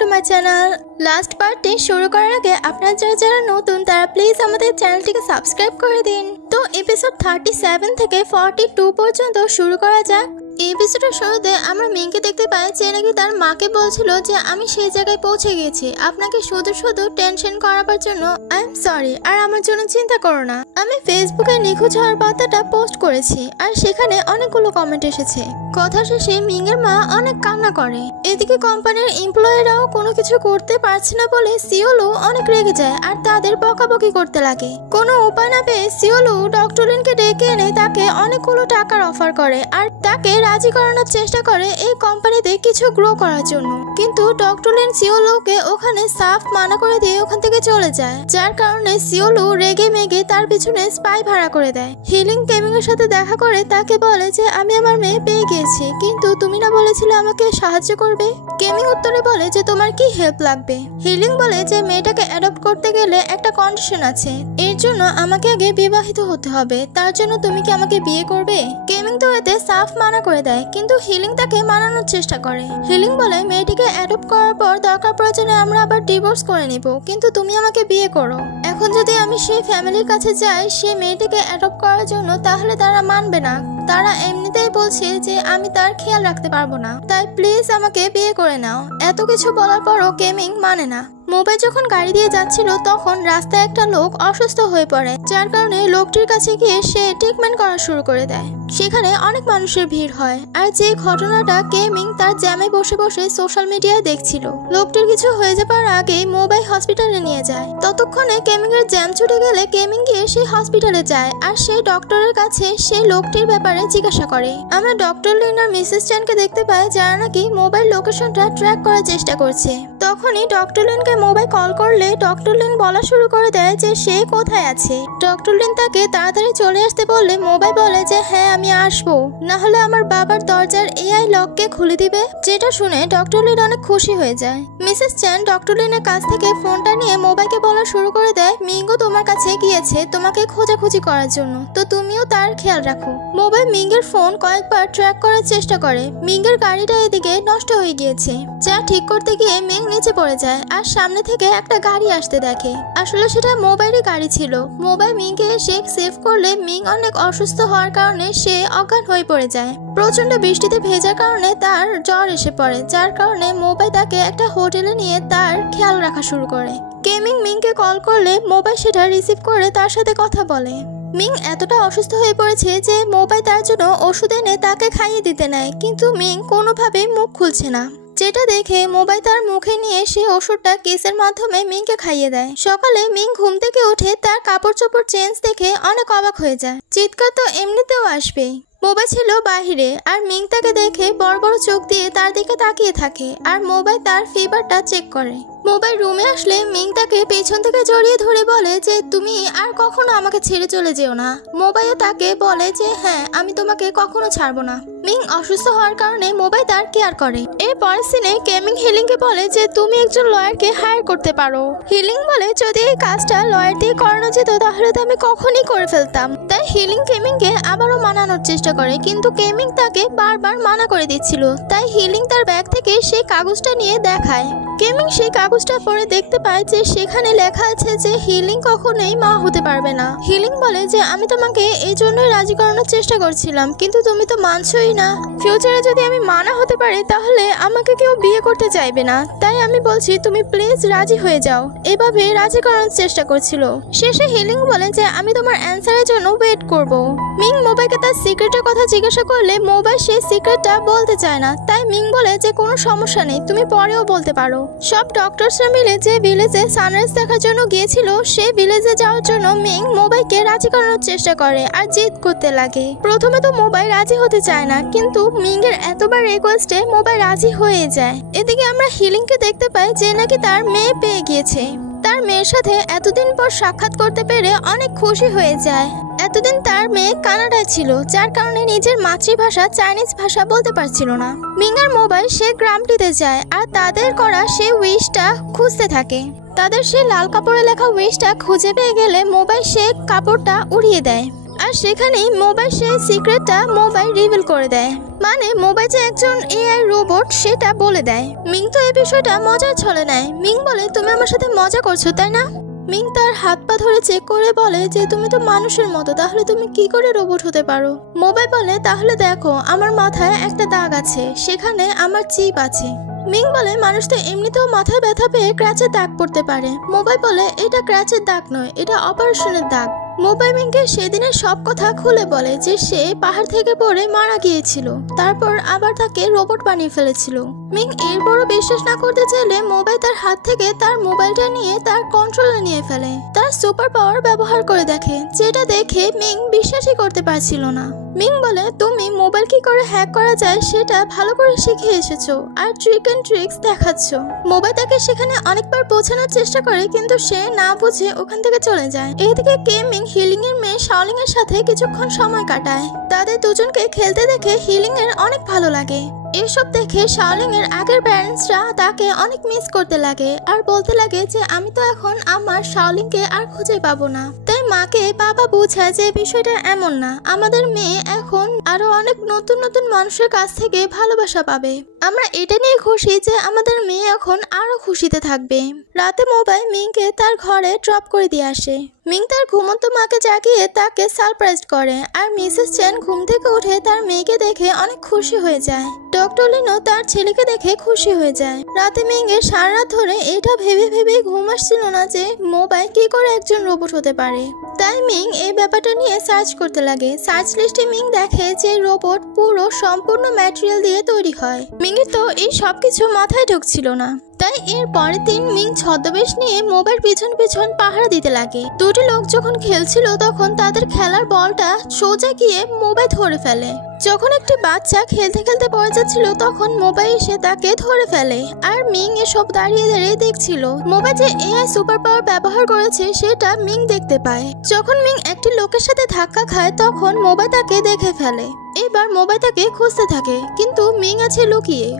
To my channel. Last পার্টটি শুরু করার আগে আপনারা যারা নতুন তারা প্লিজ আমাদের চ্যানেলটিকে সাবস্ক্রাইব করে দিন। তো এপিসোড 37 থেকে 42 পর্যন্ত শুরু করা যাক। এই এপিসোডের শুরুতে আমরা মিংকে দেখতে পাই যে নাকি তার মাকে বলছিল যে আমি সেই জায়গায় পৌঁছে গেছি, আপনাকে শুধু শুধু টেনশন করাবার জন্য আই এম সরি, আর আমার জন্য চিন্তা করো না। আমি ফেসবুকে নিখোঁজ হওয়ার বার্তাটা পোস্ট করেছি আর সেখানে অনেকগুলো কমেন্ট এসেছে। কথা শেষে মিংয়ের মা অনেক কান্না করে। এদিকে কোম্পানির এমপ্লয়িরাও কোনো কিছু করতে পারছে না বলে সিওলু অনেক রেগে যায় আর তাদের বকাবকি করতে লাগে। কোনো উপায় না পেয়ে সিওলু ডক্টর লিনকে ডেকে এনে তাকে অনেকগুলো টাকার অফার করে আর তাকে রাজি করানোর চেষ্টা করে এই কোম্পানিতে কিছু গ্রো করার জন্য। কিন্তু ডক্টর লিন সিওলুকে ওখানে সাফ মানা করে দিয়ে ওখান থেকে চলে যায়, যার কারণে সিওলু রেগে মেগে তার পিছনে স্পাই ভাড়া করে দেয়। হিলিং কেমিং এর সাথে দেখা করে তাকে বলে যে আমি আমার মেয়ে পেয়ে গিয়েছি, কিন্তু তুমি না বলেছিলে আমাকে সাহায্য করবে। কেমিং উত্তরে বলে যে তোমার কি হেল্প লাগবে। হিলিং বলে যে মেয়েটাকে অ্যাডপ্ট করতে গেলে একটা কন্ডিশন আছে, এর জন্য আমাকে আগে বিবাহিত হতে হবে, তার জন্য তুমি কি আমাকে বিয়ে করবে। কেমিং তো এতে সাফ মানা করে দেয়, কিন্তু হিলিং তাকে মানানোর চেষ্টা করে। হিলিং বলে মেয়েটিকে অ্যাডপ্ট করার পর দরকার প্রয়োজনে আমরা আবার ডিভোর্স করে নিব, কিন্তু তুমি আমাকে বিয়ে করো। এখন যদি আমি সেই ফ্যামিলির কাছে যাই সে মেয়েটিকে অ্যাডপ্ট করার জন্য, তাহলে তারা মানবে না। তারা এমনিতেই বলছে যে আমি তার খেয়াল রাখতে পারবো না, তাই প্লিজ আমাকে বিয়ে করে নাও। এত কিছু বলার পরও কেমিং মানে না। মোবাইল যখন গাড়ি দিয়ে যাচ্ছিল তখন রাস্তায় একটা লোক অসুস্থ হয়ে পড়ে, যার কারণে লোকটির কাছে গিয়ে সে ট্রিটমেন্ট করা শুরু করে দেয়। সেখানে অনেক মানুষের ভিড় হয় আর যে ঘটনাটা কেমিং তার জ্যামে বসে বসে সোশ্যাল মিডিয়ায় দেখছিল। লোকটির কিছু হয়ে যাবার আগে মোবাইল হসপিটালে নিয়ে যায়। ততক্ষণে কেমিং এর জ্যাম ছুটে গেলে কেমিং গিয়ে সেই হসপিটালে যায় আর সেই ডক্টরের কাছে সেই লোকটির ব্যাপারে জিজ্ঞাসা করে। আমরা ডক্টর লিন আর মিসেস চ্যানকে দেখতে পাই যারা নাকি মোবাইল লোকেশনটা ট্র্যাক করার চেষ্টা করছে। তখনই ডক্টর লিনকে মোবাইল কল করলে ডক্টর লিন বলা শুরু করে দেয় যে সে কোথায় আছে। ডক্টর লিন তাকে তাড়াতাড়ি চলে আসতে বললে মোবাইল বলে যে হ্যাঁ আমি আসবো, না হলে আমার বাবার দরজার এআই লককে খুলে দিবে। যেটা শুনে ডক্টর লিন অনেক খুশি হয়ে যায়। মিসেস চ্যান ডক্টর লিনের কাছ থেকে ফোনটা নিয়ে মোবাইলকে বলা শুরু করে দেয় মিঙ্গো তোমার কাছে গিয়েছে তোমাকে খোঁজাখুঁজি করার জন্য, তো তুমিও তার খেয়াল রাখো। মোবাইল মিঙ্গের ফোন কয়েকবার ট্র্যাক করার চেষ্টা করে। মিঙ্গের গাড়িটা এদিকে নষ্ট হয়ে গিয়েছে, যা ঠিক করতে গিয়ে মিং নিচে পড়ে যায় আর সামনে থেকে একটা গাড়ি আসতে দেখে। আসলে সেটা মোবাইলের গাড়ি ছিল। মোবাইল মিংকে এসে সেভ করলে মিং অনেক অসুস্থ হওয়ার কারণে সে অজ্ঞান হয়ে পড়ে যায়। প্রচন্ড বৃষ্টিতে ভেজার কারণে তার জ্বর এসে পড়ে, যার কারণে মোবাইল তাকে একটা হোটেলে নিয়ে তার খেয়াল রাখা শুরু করে। কেমিং মিংকে কল করলে মোবাইল সেটা রিসিভ করে তার সাথে কথা বলে। মিং এতটা অসুস্থ হয়ে পড়েছে যে মোবাইল তার জন্য ওষুধ এনে তাকে খাইয়ে দিতে নেয়, কিন্তু মিং কোনোভাবেই মুখ খুলছে না। যেটা দেখে মোবাইল তার মুখে নিয়ে সে ওষুধটা কেসের মাধ্যমে মিংকে খাইয়ে দেয়। সকালে মিং ঘুম থেকে উঠে তার কাপড় চোপড় চেঞ্জ দেখে অনেক অবাক হয়ে যায়। চিৎকার তো এমনিতেও আসবে। মোবাইল ছিল বাহিরে আর মিং তাকে দেখে বড় বড় চোখ দিয়ে তার দিকে তাকিয়ে থাকে আর মোবাইল তার ফিভারটা চেক করে। মোবাইল রুমে আসলে মিং তাকে পেছন থেকে জড়িয়ে ধরে বলে যে তুমি আর কখনো আমাকে ছেড়ে চলে যেও না। মোবাইল তাকে বলে যে হ্যাঁ আমি তোমাকে কখনো ছাড়বো না। মিং অসুস্থ হওয়ার কারণে মোবাইল তার কেয়ার করে। এর পরের সিনে কেমিং হিলিংকে বলে যে তুমি একজন লয়ারকে হায়ার করতে পারো। হিলিং বলে যদি এই কাজটা লয়ার দিয়ে করানো যেত তাহলে তো আমি কখনই করে ফেলতাম। তাই হিলিং কেমিংকে আবারও মানানোর চেষ্টা করে, কিন্তু কেমিং তাকে বারবার মানা করে দিচ্ছিল। তাই হিলিং তার ব্যাগ থেকে সেই কাগজটা নিয়ে দেখায়। কেমিং সেই কাগজটা পড়ে দেখতে পায় যে সেখানে লেখা আছে যে হিলিং কখনোই মা হতে পারবে না। হিলিং বলে যে আমি তোমাকে এই জন্যই রাজি করানোর চেষ্টা করছিলাম, কিন্তু তুমি তো মানছই না। ফিউচারে যদি আমি মানা হতে পারি তাহলে আমাকে কেউ বিয়ে করতে চাইবে না, তাই আমি বলছি তুমি প্লিজ রাজি হয়ে যাও। এভাবে রাজি করানোর চেষ্টা করছিল। শেষে হিলিং বলে যে আমি তোমার অ্যান্সারের জন্য ওয়েট করব। মিং মোবাইলকে তার সিক্রেটের কথা জিজ্ঞাসা করলে মোবাইল সেই সিক্রেটটা বলতে চায় না। তাই মিং বলে যে কোনো সমস্যা নেই, তুমি পরেও বলতে পারো। সব ডক্টরসরা মিলে যে ভিলেজে সানরাইজ দেখার জন্য গিয়েছিল সেই ভিলেজে যাওয়ার জন্য মিং মোবাইলকে রাজি করানোর চেষ্টা করে আর জিদ করতে লাগে। প্রথমে তো মোবাইল রাজি হতে চায় না, কিন্তু মিং এর এতবার রিকোয়েস্টে মোবাইল রাজি হয়ে যায়। এদিকে আমরা হিলিংকে দেখতে পাই যে নাকি তার মেয়ে পেয়ে গিয়েছে। তার মেয়ের সাথে এতদিন পর সাক্ষাৎ করতে পেরে অনেক খুশি হয়ে যায়। এতদিন তার মেয়ে কানাডায় ছিল, যার কারণে নিজের মাতৃভাষা চাইনিজ ভাষা বলতে পারছিল না। মিং আর মোবাইল সে গ্রামটিতে যায় আর তাদের করা সে উইশটা খুঁজতে থাকে। তাদের সে লাল কাপড়ে লেখা উইশটা খুঁজে পেয়ে গেলে মোবাইল সে কাপড়টা উড়িয়ে দেয় আর সেখানেই মোবাইল সেই সিক্রেটটা মোবাইল রিভিল করে দেয়, মানে মোবাইল যে একজন এআই রোবট সেটা বলে দেয়। মিং তো এই বিষয়টা মজার ছলে নেয়। মিং বলে তুমি আমার সাথে মজা করছো তাই না? মিং তার হাত পা ধরে চেক করে বলে যে তুমি তো মানুষের মতো, তাহলে তুমি কি করে রোবট হতে পারো? মোবাইল বলে তাহলে দেখো আমার মাথায় একটা দাগ আছে, সেখানে আমার চিপ আছে। মিং বলে মানুষ তো এমনিতেও মাথায় ব্যথা পেয়ে ক্র্যাচের দাগ পড়তে পারে। মোবাইল বলে এটা ক্র্যাচের দাগ নয়, এটা অপারেশনের দাগ। মোবাইল মিংকে সেদিনের সব কথা খুলে বলে যে সে পাহাড় থেকে পড়ে মারা গিয়েছিল, তারপর আবার তাকে রোবট বানিয়ে ফেলেছিল। মিং এরপরও বিশ্বাস না করতে চাইলে মোবাইল তার হাত থেকে তার মোবাইলটা নিয়ে তার কন্ট্রোলে নিয়ে ফেলে, তার সুপার পাওয়ার ব্যবহার করে দেখে, যেটা দেখে মিং বিশ্বাসই করতে পারছিল না। মিং বলে তুমি মোবাইল কি করে হ্যাক করা যায় সেটা ভালো করে শিখে এসেছো আর ট্রিক এন্ড ট্রিক্স দেখাচ্ছ। মোবাইল তাকে সেখানে অনেকবার পৌঁছানোর চেষ্টা করে কিন্তু সে না বুঝে ওখান থেকে চলে যায়। এদিকে মিং হিলিং এর মেয়ে শাওলিং এর সাথে কিছুক্ষণ সময় কাটায়। তাদের দুজনকে খেলতে দেখে হিলিং এর অনেক ভালো লাগে। এসব দেখে শাওলিং এর আগের প্যারেন্টসরা তাকে অনেক মিস করতে লাগে আর বলতে লাগে যে আমি তো এখন আমার শাওলিংকে আর খুঁজে পাবো না। তাই মাকে বাবা বোঝায় যে বিষয়টা এমন না, আমাদের মেয়ে এখন আরো অনেক নতুন নতুন মানুষের কাছ থেকে ভালোবাসা পাবে। আমরা এটা নিয়ে খুশি যে আমাদের মেয়ে এখন আরো খুশিতে থাকবে। রাতে মোবাইল মিংকে তার ঘরে ড্রপ করে দিয়ে আসে। মিং তার ঘুমন্ত মাকে জাগিয়ে তাকে সারপ্রাইজ করে আর মিসেস চেন ঘুম থেকে উঠে তার মেয়েকে দেখে অনেক খুশি হয়ে যায়। ডক্টর লিনো তার ছেলেকে দেখে খুশি হয়ে যায়। রাতে মিংয়ের সারা রাত ধরে এটা ভেবে ভেবে ঘুম আসছিল না যে মোবাইল কি করে একজন রোবট হতে পারে। তাই মিং এই ব্যাপারটা নিয়ে সার্চ করতে লাগে। সার্চ লিস্টে মিং দেখে যে রোবট পুরো সম্পূর্ণ ম্যাটেরিয়াল দিয়ে তৈরি হয়। মিংয়ের তো এই সবকিছু মাথায় ঢুকছিল না। তাই এর পরের দিন মিং ছদ্মবেশ নিয়ে মোবাইল পিছন পিছন পাহারা দিতে লাগে। দুটি লোক যখন খেলছিল তখন তাদের খেলার বলটা সোজা গিয়ে মোবাইল ধরে ফেলে। যখন একটি বাচ্চা খেলতে খেলতে পড়ে যাচ্ছিল তখন মোবাইল এসে তাকে ধরে ফেলে আর মিং এসব দাঁড়িয়ে দাঁড়িয়ে দেখছিল। মোবাইল যে এআই সুপার পাওয়ার ব্যবহার করেছে সেটা মিং দেখতে পায়। যখন মিং একটি লোকের সাথে ধাক্কা খায় তখন মোবাইল তাকে দেখে ফেলে। এবার মোবাইল তাকে খুঁজতে থাকে কিন্তু মিং আছে লুকিয়ে।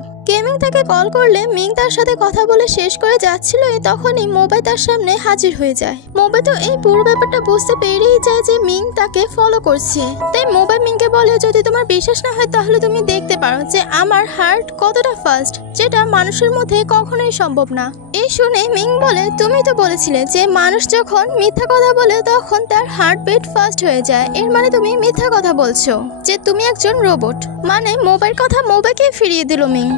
মিং তাকে কল করলে মিং তার সাথে কথা বলে শেষ করে যাচ্ছিল, তখনই মোবাইল তার সামনে হাজির হয়ে যায়। মোবাইল তো এই পুরো ব্যাপারটা বুঝতে পেরেই যায় যে মিং তাকে ফলো করছে। তাই মোবাইল মিংকে বলে যদি তোমার বিশ্বাস না হয় তাহলে তুমি দেখতে পারো যে আমার হার্ট কতটা ফাস্ট, যেটা মানুষের মধ্যে কখনোই সম্ভব না। এই শুনে মিং বলে তুমি তো বলেছিলে যে মানুষ যখন মিথ্যা কথা বলে তখন তার হার্টবিট ফাস্ট হয়ে যায়, এর মানে তুমি মিথ্যা কথা বলছো যে তুমি একজন রোবট। মানে মোবাইল কথা মোবাইলকে ফিরিয়ে দিল মিং।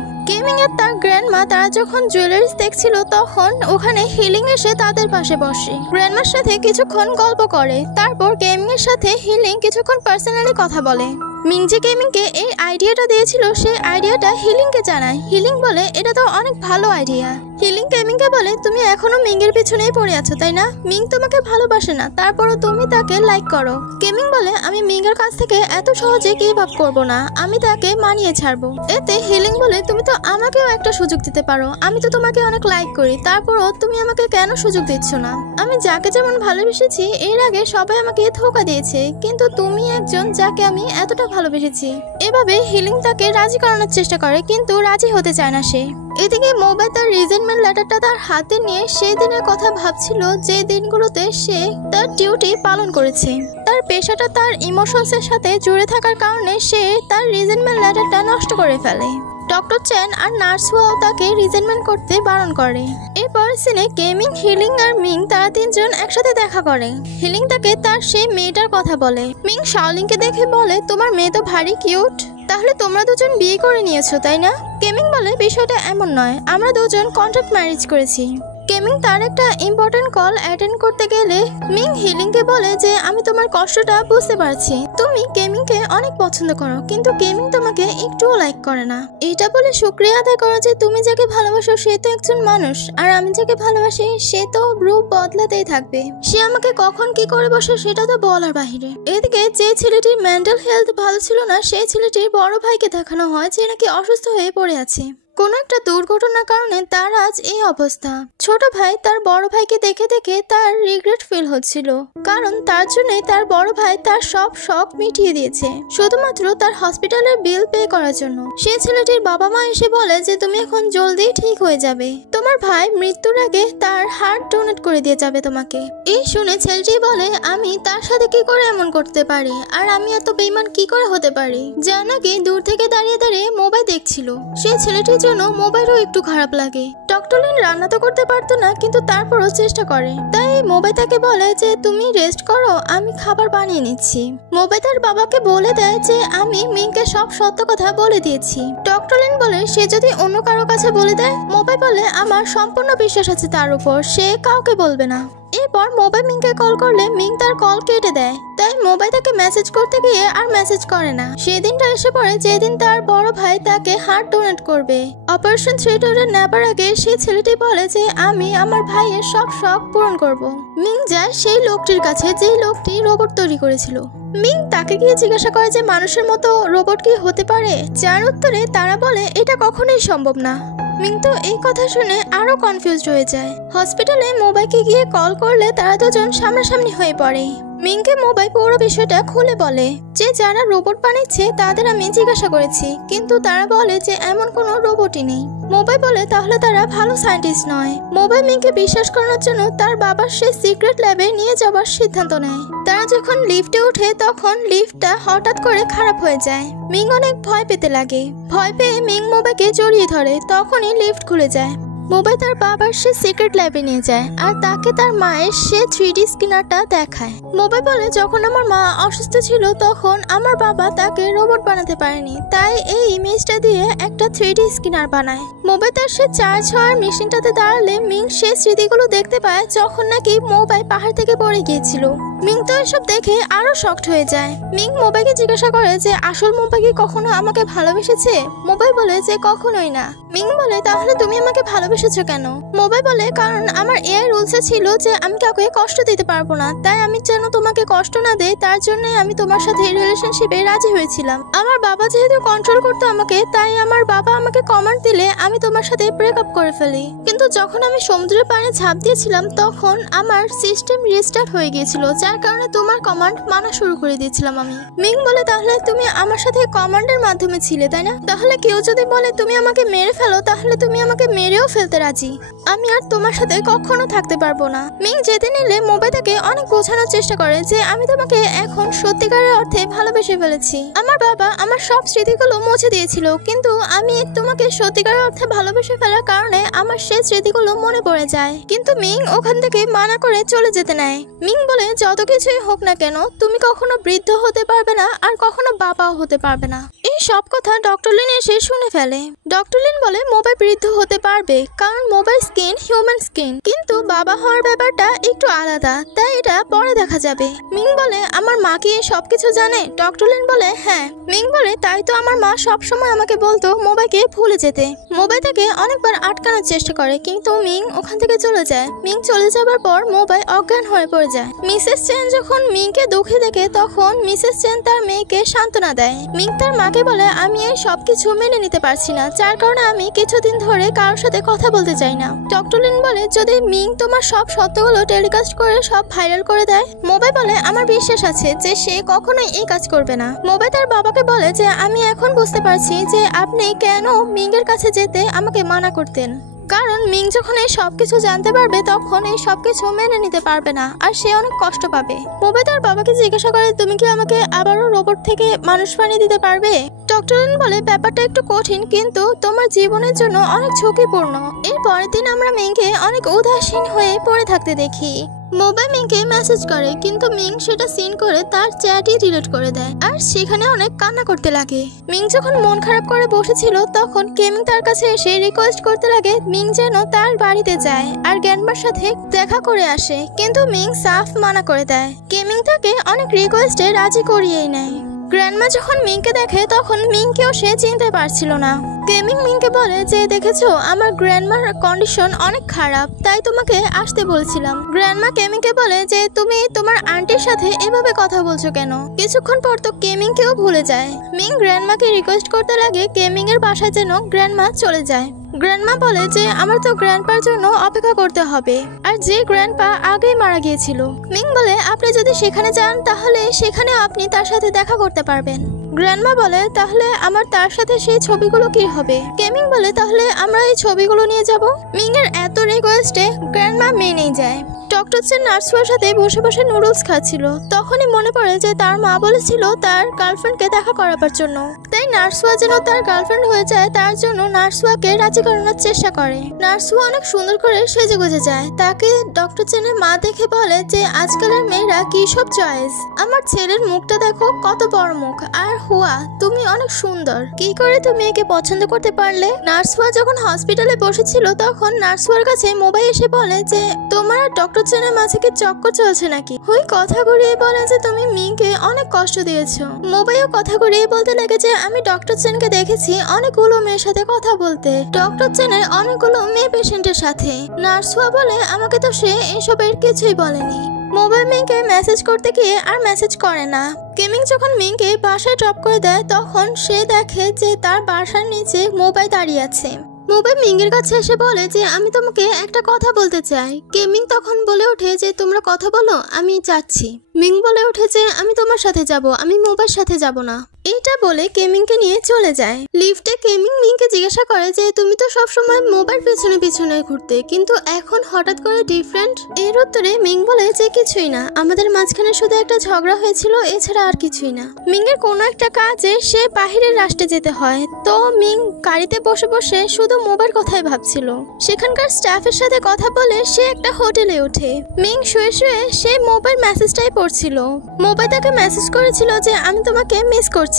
মিং আর তার গ্র্যান্ডমা তারা যখন জুয়েলারিস দেখছিল তখন ওখানে হিলিং এসে তাদের পাশে বসে। গ্র্যান্ডমার সাথে কিছুক্ষণ গল্প করে, তারপর গেমিং এর সাথে হিলিং কিছুক্ষণ পার্সোনালি কথা বলে। মিং যে গেমিংকে এই আইডিয়াটা দিয়েছিল সেই আইডিয়াটা হিলিংকে জানায়। হিলিং বলে এটা তো অনেক ভালো আইডিয়া। হিলিং গেমিংকে বলে তুমি এখনো মিংয়ের পিছনেই পড়ে আছো তাই না? মিং তোমাকে ভালোবাসে না, তারপরও তুমি তাকে লাইক করো। গেমিং বলে আমি মিংয়ের কাছ থেকে এত সহজে গিভ আপ করবো না, আমি তাকে মানিয়ে ছাড়বো। এতে হিলিং বলে তুমি তো আমাকেও একটা সুযোগ দিতে পারো, আমি তো তোমাকে অনেক লাইক করি, তারপরও তুমি আমাকে কেন সুযোগ দিচ্ছ না? আমি যাকে যেমন ভালোবেসেছি এর আগে সবাই আমাকে ধোঁকা দিয়েছে, কিন্তু তুমি একজন যাকে আমি এতটা ভালোবেসেছি। এভাবে হিলিং তাকে রাজি করানোর চেষ্টা করে কিন্তু রাজি হতে চায় না সে। এদিকে মোবাইল তার রিজেন্টমেন্ট লেটারটা তার হাতে নিয়ে সেই দিনের কথা ভাবছিল যে দিনগুলোতে সে তার ডিউটি পালন করেছে। তার পেশাটা তার ইমোশনসের সাথে জুড়ে থাকার কারণে সে তার রিজেন্টমেন্ট লেটারটা নষ্ট করে ফেলে। ডক্টর চেন আর নার্স ওয়াও তাকে রিজেন্টমেন্ট করতে বারণ করে। এরপর সিনে গেমিং, হিলিং আর মিং তারা তিনজন একসাথে দেখা করে। হিলিং তাকে তার সেই মেয়েটার কথা বলে। মিং শাওলিংকে দেখে বলে তোমার মেয়ে তো ভারী কিউট, তাহলে তোমরা দুজন বিয়ে করে নিয়েছো তাই না? গেমিং বলে বিষয়টা এমন নয়, আমরা দুজন কন্ট্রাক্ট ম্যারেজ করেছি। গেমিং তার একটা ইম্পর্টেন্ট কল অ্যাটেন্ড করতে গেলে মিং হিলিংকে বলে যে আমি তোমার কষ্টটা বুঝতে পারছি, তুমি গেমিংকে অনেক পছন্দ করো কিন্তু গেমিং তোমাকে একটুও লাইক করে না। এটা বলে শুকরিয়া আদায় করো যে তুমি যাকে ভালোবাসো সে তো একজন মানুষ, আর আমি যাকে ভালোবাসি সে তো রূপ বদলাতেই থাকবে, সে আমাকে কখন কি করে বসে সেটা তো বলার বাহিরে। এদিকে যে ছেলেটির মেন্টাল হেলথ ভালো ছিল না সেই ছেলেটির বড় ভাইকে দেখানো হয় যে নাকি অসুস্থ হয়ে পড়ে আছে। কোনো একটা দুর্ঘটনার কারণে তার আজ এই অবস্থা। ছোট ভাই তার বড় ভাইকে দেখে দেখে তার রিগ্রেট ফিল হচ্ছিল, কারণ তার জন্যই তার বড় ভাই তার সব শখ মিটিয়ে দিয়েছে শুধুমাত্র তার হসপিটালের বিল পে করার জন্য। সেই ছেলেটির বাবা মা এসে বলে যে তুমি এখন জলদি ঠিক হয়ে যাবে, তো তোমার ভাই মৃত্যুর আগে তার হার্ট ডোনেট করে দিয়ে যাবে তোমাকে। এই শুনে ছেলেটি বলে আমি তার সাথে কি করে এমন করতে পারি, আর আমি এত বেঈমান কি করে হতে পারি। জানাকি দূর থেকে দাঁড়িয়ে দাঁড়িয়ে মোবাইল দেখছিল। সেই ছেলেটির জন্য মোবাইলও একটু খারাপ লাগে। ডক্টর লিন রান্না তো করতে পারতো না, কিন্তু তারপরও চেষ্টা করে। তাই মোবাইল তাকে বলে যে তুমি রেস্ট করো, আমি খাবার বানিয়ে নিচ্ছি। মোবাইল তার বাবাকে বলে দেয় যে আমি মিংকে সব সত্য কথা বলে দিয়েছি। ডক্টর লিন বলে সে যদি অন্য কারো কাছে বলে দেয়। মোবাইল বলে আমার সম্পূর্ণ বিশ্বাস আছে তার উপর, সে কাউকে বলবে না। এরপর মোবাইল মিংকে কল করলে মিং তার কল কেটে দেয়। তাই মোবাইল তাকে মেসেজ করতে গিয়ে আর মেসেজ করে না। সেদিনটা এসে পড়ে যেদিন তার বড় ভাই তাকে হার্ট ডোনেট করবে। অপারেশন থিয়েটারে নেবার আগে সেই ছেলেটি বলে যে আমি আমার ভাইয়ের সব শখ পূরণ করব। মিং যায় সেই লোকটির কাছে যে লোকটি রোবট তৈরি করেছিল। মিং তাকে গিয়ে জিজ্ঞাসা করে যে মানুষের মতো রোবট কি হতে পারে, যার উত্তরে তারা বলে এটা কখনোই সম্ভব না। মিং তো এই কথা শুনে আরো কনফিউজড হয়ে যায়। হসপিটালে মোবাইলকে গিয়ে কল করলে তারা দুজন সামনাসামনি হয়ে পড়ে। মিংকে মোবাইল পুরো বিষয়টা খুলে বলে যে যারা রোবট বানাচ্ছে তাদের আমি জিজ্ঞাসা করেছি, কিন্তু তারা বলে যে এমন কোনো রোবটই নেই। মোবাইল বলে তাহলে তারা ভালো সায়েন্টিস্ট নয়। মোবাইল মিংকে বিশ্বাস করানোর জন্য তার বাবার সেই সিক্রেট ল্যাবে নিয়ে যাওয়ার সিদ্ধান্ত নেয়। তারা যখন লিফটে ওঠে তখন লিফটটা হঠাৎ করে খারাপ হয়ে যায়। মিং অনেক ভয় পেতে লাগে। ভয় পেয়ে মিং মোবাইলকে জড়িয়ে ধরে। তখনই লিফট খুলে যায়। মোবাইল তার বাবার সে সিক্রেট ল্যাবে নিয়ে যায় আর তাকে তার মায়ের সে 3D স্ক্যানারটা দেখায়। মোবাইল বলে যখন আমার মা অসুস্থ ছিল তখন আমার বাবা তাকে রোবট বানাতে পারেনি, তাই এই ইমেজটা দিয়ে একটা 3D স্ক্যানার বানায়। মোবাইল তার সে চার্জ হওয়ার মেশিনটাতে দাঁড়ালে মিং সে স্মৃতিগুলো দেখতে পায় যখন নাকি মোবাইল পাহাড় থেকে পড়ে গিয়েছিল। মিং তো এসব দেখে আরো শকড হয়ে যায়। মিং মোবাইলকে জিজ্ঞাসা করে যে আসল মোবাইল কি কখনো আমাকে ভালোবেসেছে। মোবাইল বলে যে কখনোই না। মিং বলে তাহলে তুমি আমাকে ভালোবেসেছো কেন? মোবাইল বলে কারণ আমার এআই রুলসে ছিল যে আমি কাউকে কষ্ট দিতে পারবো না, তাই আমি যেন তোমাকে কষ্ট না দেই তার জন্যই আমি তোমার সাথে রিলেশনশিপে রাজি হয়েছিলাম। আমার বাবা যেহেতু কন্ট্রোল করতো আমাকে, তাই আমার বাবা আমাকে কমান্ড দিলে আমি তোমার সাথে ব্রেকআপ করে ফেলি। কিন্তু যখন আমি সমুদ্রের পাড়ে ঝাঁপ দিয়েছিলাম তখন আমার সিস্টেম রিস্টার্ট হয়ে গিয়েছিল, যার কারণে তোমার কমান্ড মানা শুরু করে দিয়েছিলাম আমি। মিং বলে তাহলে তুমি আমার সাথে কমান্ডের মাধ্যমে ছিলে, তাই না? তাহলে কেউ যদি বলে তুমি আমাকে মেরে ফেলো তাহলে তুমি আমাকে মেরেও ফেলতে রাজি। আমি আর তোমার সাথে কখনো থাকতে পারবো না। মিং যেতে নিলে মোবাইল তাকে অনেক বোঝানোর চেষ্টা করে যে আমি তোমাকে এখন সত্যিকারের অর্থে ভালোবেসে ফেলেছি। আমার বাবা আমার সব স্মৃতিগুলো মুছে দিয়েছিল, কিন্তু আমি তোমাকে সত্যিকারের অর্থে ভালোবেসে ফেলার কারণে আমার সেই স্মৃতিগুলো মনে পড়ে যায়। কিন্তু মিং ওখান থেকে মানা করে চলে যেতে নেয়। মিং বলে যত কিছুই হোক না কেন তুমি কখনো বৃদ্ধ হতে পারবে না আর কখনো বাবাও হতে পারবে না। এই সব কথা ডক্টর লিন এসে শুনে ফেলে। ডক্টর লিন বলে মোবাইল বৃদ্ধ হতে পারবে কারণ মোবাইল স্কিন হিউম্যান স্কিন, কিন্তু বাবা হওয়ার ব্যাপারটা একটু আলাদা, তাই এটা পরে দেখা যাবে। মিং বলে আমার মা কি সবকিছু জানে? ডক্টর লিন বলে হ্যাঁ। মিং বলে তাই তো আমার মা সবসময় আমাকে বলতো মোবাইলকে ভুলে যেতে। মোবাইল তাকে অনেকবার আটকানোর চেষ্টা করে, কিন্তু মিং ওখান থেকে চলে যায়। মিং চলে যাবার পর মোবাইল অজ্ঞান হয়ে পড়ে যায়। মিসেস চেন যখন মিংকে দুঃখী দেখে তখন মিসেস চেন তার মেয়েকে সান্ত্বনা দেয়। মিং তার মাকে বলে আমি এই সবকিছু মেনে নিতে পারছি না, যার কারণে আমি কিছুদিন ধরে কারোর সাথে কথা বলতে চাই না। ডক্টর লিন বলে যদি মিং তোমার সব সত্যগুলো টেলিকাস্ট করে সব ভাইরাল করে দেয়। মোবাইল বলে আমার বিশ্বাস আছে যে সে কখনোই এই কাজ করবে না। মোবাইল তার বাবাকে বলে যে আমি এখন বুঝতে পারছি যে আপনি কেন মিং এর কাছে যেতে আমাকে মানা করতেন, কারণ মিং যখন এই সবকিছু জানতে পারবে তখন এই সবকিছু মেনে নিতে পারবে না আর সে অনেক কষ্ট পাবে। মোবাইল তার বাবাকে জিজ্ঞাসা করে তুমি কি আমাকে আবারও রোবট থেকে মানুষ বানিয়ে দিতে পারবে? ডক্টর লিন বলে ব্যাপারটা একটু কঠিন, কিন্তু তোমার জীবনের জন্য অনেক ঝুঁকিপূর্ণ। এর পরের দিন আমরা মিংকে অনেক উদাসীন হয়ে পড়ে থাকতে দেখি। মোবাইল মিংকে মেসেজ করে, কিন্তু মিং সেটা সিন করে তার চ্যাটই ডিলিট করে দেয় আর সেখানে অনেক কান্না করতে লাগে। মিং যখন মন খারাপ করে বসেছিল তখন কেমিং তার কাছে এসে রিকোয়েস্ট করতে লাগে মিং যেন তার বাড়িতে যায় আর গ্র্যান্ডমার সাথে দেখা করে আসে, কিন্তু মিং সাফ মানা করে দেয়। কেমিং তাকে অনেক রিকোয়েস্টে রাজি করিয়েই নেয়। গ্র্যান্ডমা যখন মিংকে দেখে তখন মিংকেও সে চিনতে পারছিল না। কেমিং মিংকে বলে যে দেখেছো আমার গ্র্যান্ডমার কন্ডিশন অনেক খারাপ, তাই তোমাকে আসতে বলছিলাম। গ্র্যান্ডমা কেমিংকে বলে যে তুমি তোমার আন্টির সাথে এভাবে কথা বলছো কেন? কিছুক্ষণ পর তো কেমিংকেও ভুলে যায়। মিং গ্র্যান্ডমাকে রিকোয়েস্ট করতে লাগে কেমিং এর বাসায় যেন গ্র্যান্ডমা চলে যায়। গ্র্যান্ডমা বলে যে আমার তো গ্র্যান্ডপার জন্য অপেক্ষা করতে হবে, আর যে গ্র্যান্ডপা আগেই মারা গিয়েছিল। মিং বলে আপনি যদি সেখানে যান তাহলে সেখানেও আপনি তার সাথে দেখা করতে পারবেন। গ্র্যান্ডমা বলে তাহলে আমার তার সাথে সেই ছবিগুলো কি হবে। কেমিং বলে তাহলে আমরা এই ছবিগুলো নিয়ে যাব। মিং এর এত রিকোয়েস্টে গ্র্যান্ডমা মেনেই যায়। ডক্টর চেন নার্সুয়ার সাথে বসে বসে নুডলস খাচ্ছিল। তখনই মনে পড়ে যে তার মা বলেছিল তার গার্লফ্রেন্ডকে দেখা করাবার জন্য, তাই নার্সুয়া যেন তার গার্লফ্রেন্ড হয়ে যায় তার জন্য নার্সুয়াকে রাজি করানোর চেষ্টা করে। নার্সুয়া অনেক সুন্দর করে সেজে গুজে যায়। তাকে ডক্টর চেনের মা দেখে বলে যে আজকালের মেয়েরা কি সব চয়েস, আমার ছেলের মুখটা দেখো কত বড় মুখ, আর হুয়া তুমি অনেক সুন্দর, কি করে তুমি একে পছন্দ করতে পারলে। নার্সুয়া যখন হসপিটালে বসেছিল তখন নার্সুয়ার কাছে মোবাইল এসে বলে যে তোমার ডক্টর চেনের মাঝে কি চক্কর চলছে নাকি। হুই কথা ঘুরিয়ে বলে যে তুমি মিংকে অনেক কষ্ট দিয়েছো। মোবাইলও কথা ঘুরিয়ে বলতে লাগে যে আমি ডক্টর চেনকে দেখেছি অনেকগুলো মেয়ের সাথে কথা বলতে, ডক্টর চেনের অনেকগুলো মেয়ে পেশেন্টের সাথে। নার্সুয়া বলে আমাকে তো সে এসবের কিছুই বলেনি। মোবাইল মিংকে মেসেজ করতে গিয়ে আর মেসেজ করে না। কেমিং যখন মিংকে বাসায় ড্রপ করে দেয় তখন সে দেখে যে তার বাসার নিচে মোবাইল দাঁড়িয়ে আছে। মোবাইল মিংয়ের কাছে এসে বলে যে আমি তোমাকে একটা কথা বলতে চাই। কেমিং তখন বলে ওঠে যে তোমরা কথা বলো, আমি যাচ্ছি। মিং বলে ওঠে যে আমি তোমার সাথে যাব, আমি মোবাইল সাথে যাব না। এটা বলে কেমিংকে নিয়ে চলে যায়। লিফটে কেমিং মিংকে জিজ্ঞাসা করে যে তুমি তো সবসময় মোবাইল পিছনে পিছনে ঘুরতে, কিন্তু এখন হঠাৎ করে ডিফারেন্ট। এর উত্তরে মিং বলে যে কিছুই না, আমাদের মাঝখানে শুধু একটা ঝগড়া হয়েছিল, এছাড়া আর কিছুই না। মিং এর কোনো একটা কাজে সে বাহিরের রাষ্ট্রে যেতে হয়, তো মিং গাড়িতে বসে বসে শুধু মোবাইল কথাই ভাবছিল। সেখানকার স্টাফের সাথে কথা বলে সে একটা হোটেলে ওঠে। মিং শুয়ে শুয়ে সে মোবাইল মেসেজটাই পড়ছিল। মোবাইল তাকে মেসেজ করেছিল যে আমি তোমাকে মিস করছি।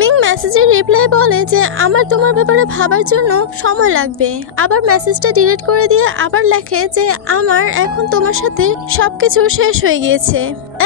মিং মেসেজের রিপ্লাই বলে যে আমার তোমার ব্যাপারে ভাবার জন্য সময় লাগবে। আবার মেসেজটা ডিলিট করে দিয়ে আবার লেখে যে আমার এখন তোমার সাথে সবকিছু শেষ হয়ে গিয়েছে।